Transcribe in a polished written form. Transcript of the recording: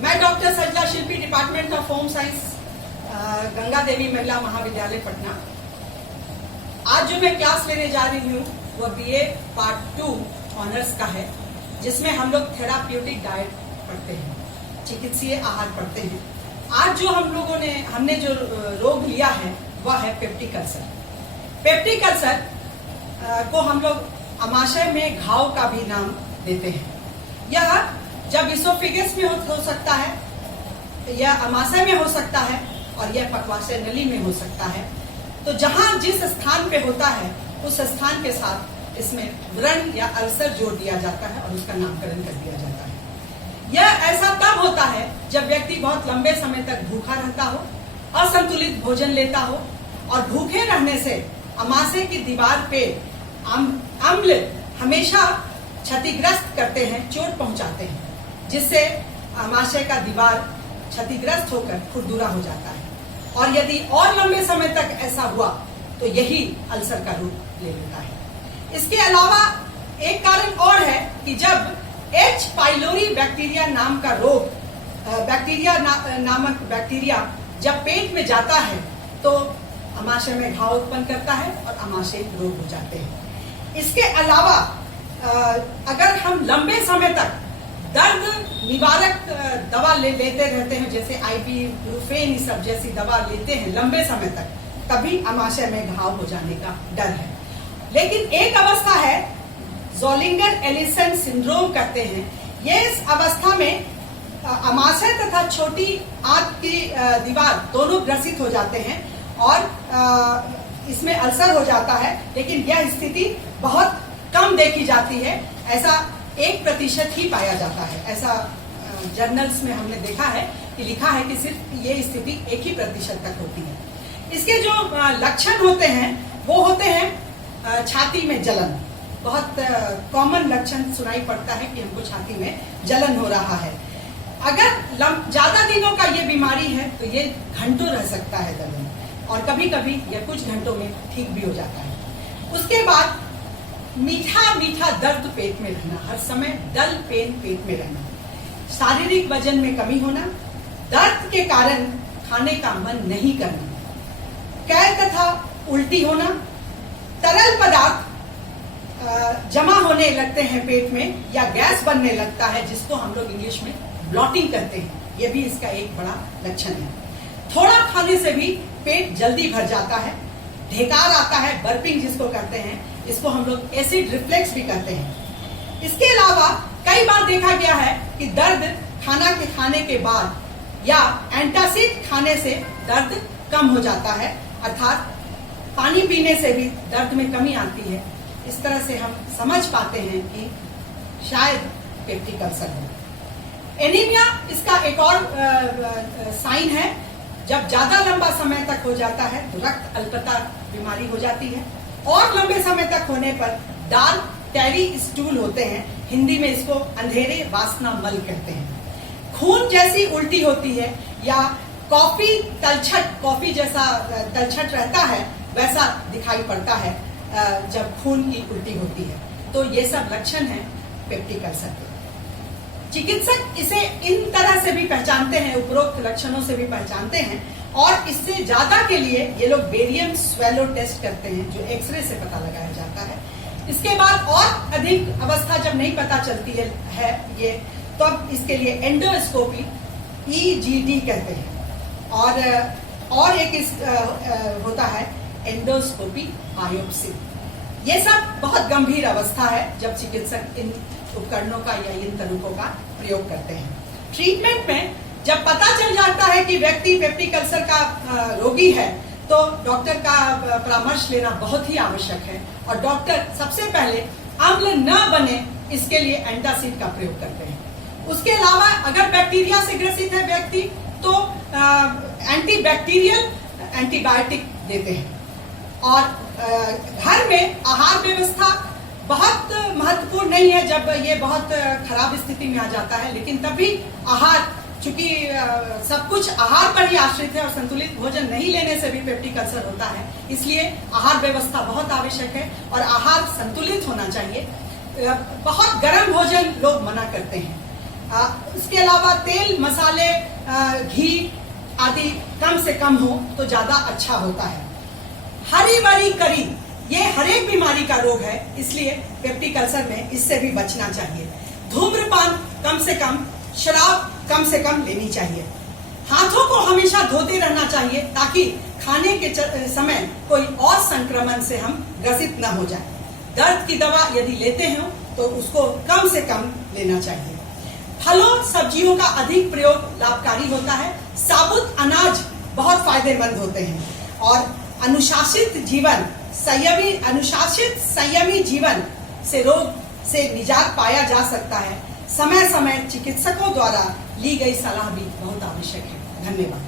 मैं doctor Sajla Shilpi, department of home science, Ganga Devi महिला महाविद्यालय पटना। आज जो मैं क्लास लेने जा रही हूँ वो बीए पार्ट 2 ऑनर्स का है, जिसमें हम लोग थेराप्यूटिक डाइट पढ़ते हैं, चिकित्सीय आहार पढ़ते हैं। आज जो हमने जो रोग लिया है वह है पेप्टिक अल्सर। पेप्टिक अल्सर को हम लोग आमाशय में घाव का भी नाम देते हैं। यह जब इसोफेगस में हो सकता है, यह आमाशय में हो सकता है और यह पक्वाशय नली में हो सकता है। तो जहां जिस स्थान पे होता है उस स्थान के साथ इसमें व्रण या अल्सर जोड़ दिया जाता है और उसका नामकरण कर दिया जाता है। यह ऐसा तब होता है जब व्यक्ति बहुत लंबे समय तक भूखा रहता हो, असंतुलित भोजन लेता हो और भूखे रहने से आमाशय की दीवार पे अम्ल हमेशा क्षतिग्रस्त करते हैं, चोट पहुंचाते हैं, जिससे आमाशय का दीवार क्षतिग्रस्त होकर खुरदुरा हो जाता है। और यदि और लंबे समय तक ऐसा हुआ तो यही अल्सर का रूप ले लेता है। इसके अलावा एक कारण और है कि जब एच पाइलोरी बैक्टीरिया नाम का रोग, नामक बैक्टीरिया जब पेट में जाता है तो आमाशय में घाव उत्पन्न करता है और आमाशय रोग हो जाते हैं। इसके अलावा अगर हम लंबे समय तक दर्द निवारक दवा लेते रहते हैं, जैसे आइबुप्रोफेन सब जैसी दवा लेते हैं लंबे समय तक, तभी आमाशय में घाव हो जाने का डर है। लेकिन एक अवस्था है, ज़ोलिंगर एलिसन सिंड्रोम कहते हैं। ये इस अवस्था में आमाशय तथा छोटी आंत की दीवार दोनों ग्रसित हो जाते हैं और इसमें अल्सर हो जाता है। लेकिन यह स्थिति बहुत कम देखी जाती है, ऐसा 1% ही पाया जाता है। ऐसा जर्नल्स में हमने देखा है कि लिखा है कि सिर्फ ये स्थिति 1% तक होती है। इसके जो लक्षण होते हैं वो होते हैं छाती में जलन। बहुत कॉमन लक्षण सुनाई पड़ता है कि हमको छाती में जलन हो रहा है। अगर ज्यादा दिनों का ये बीमारी है तो ये घंटों रह सकता है जलन, और कभी कभी यह कुछ घंटों में ठीक भी हो जाता है। उसके बाद मीठा मीठा दर्द पेट में रहना, हर समय डल पेन पेट में रहना, शारीरिक वजन में कमी होना, दर्द के कारण खाने का मन नहीं करना, कै तथा उल्टी होना, तरल पदार्थ जमा होने लगते हैं पेट में या गैस बनने लगता है, जिसको हम लोग इंग्लिश में ब्लॉटिंग करते हैं। यह भी इसका एक बड़ा लक्षण है। थोड़ा खाने से भी पेट जल्दी भर जाता है, ढेकार आता है, बर्पिंग जिसको कहते हैं, इसको हम लोग एसिड रिफ्लेक्स भी कहते हैं। इसके अलावा कई बार देखा गया है कि दर्द खाने के बाद या एंटासिड खाने से दर्द कम हो जाता है, अर्थात पानी पीने से भी दर्द में कमी आती है। इस तरह से हम समझ पाते हैं कि शायद पेप्टिक अल्सर हो। एनीमिया इसका एक और साइन है। जब ज्यादा लंबा समय तक हो जाता है तो रक्त अल्पता बीमारी हो जाती है, और लंबे समय तक होने पर डार्क टैरी स्टूल होते हैं, हिंदी में इसको अंधेरे वासना मल कहते हैं। खून जैसी उल्टी होती है, या कॉफी जैसा तलछट रहता है वैसा दिखाई पड़ता है जब खून की उल्टी होती है। तो ये सब लक्षण हैं पेप्टिक अल्सर के। चिकित्सक इसे इन तरह से भी पहचानते हैं, उपरोक्त लक्षणों से भी पहचानते हैं, और इससे ज्यादा के लिए ये लोग बेरियम स्वेलो टेस्ट करते हैं, जो एक्सरे से पता लगाया जाता है। इसके बाद और अधिक अवस्था जब नहीं पता चलती है ये, तो अब इसके लिए एंडोस्कोपी EGD कहते हैं, और एक होता है एंडोस्कोपी बायोप्सी। ये सब बहुत गंभीर अवस्था है जब चिकित्सक इन उपकरणों का या इन तरीकों का प्रयोग करते हैं। ट्रीटमेंट में जब पता चल जाता है कि व्यक्ति पेप्टिक अल्सर का रोगी है, तो डॉक्टर का परामर्श लेना बहुत ही आवश्यक है, और डॉक्टर सबसे पहले अम्ल न बने इसके लिए एंटासिड का प्रयोग करते हैं। उसके अलावा अगर बैक्टीरिया से ग्रसित है व्यक्ति तो एंटीबैक्टीरियल एंटीबायोटिक देते हैं। और घर में आहार व्यवस्था बहुत महत्वपूर्ण नहीं है जब ये बहुत खराब स्थिति में आ जाता है, लेकिन तभी आहार, चूंकि सब कुछ आहार पर ही आश्रित है और संतुलित भोजन नहीं लेने से भी पेप्टिक अल्सर होता है, इसलिए आहार व्यवस्था बहुत आवश्यक है और आहार संतुलित होना चाहिए। बहुत गर्म भोजन लोग मना करते हैं, उसके अलावा तेल, मसाले, घी आदि कम से कम हो तो ज्यादा अच्छा होता है। हरी भरी करी, ये हर एक बीमारी का रोग है, इसलिए पेप्टिक अल्सर में इससे भी बचना चाहिए। धूम्रपान कम से कम, शराब कम से कम लेनी चाहिए। हाथों को हमेशा धोते रहना चाहिए ताकि खाने के समय कोई और संक्रमण से हम ग्रसित न हो जाए। दर्द की दवा यदि लेते हैं तो उसको कम से कम लेना चाहिए। फलों सब्जियों का अधिक प्रयोग लाभकारी होता है। साबुत अनाज बहुत फायदेमंद होते हैं और अनुशासित संयमी जीवन से रोग से निजात पाया जा सकता है। समय समय चिकित्सकों द्वारा ली गई सलाह भी बहुत आवश्यक है। धन्यवाद।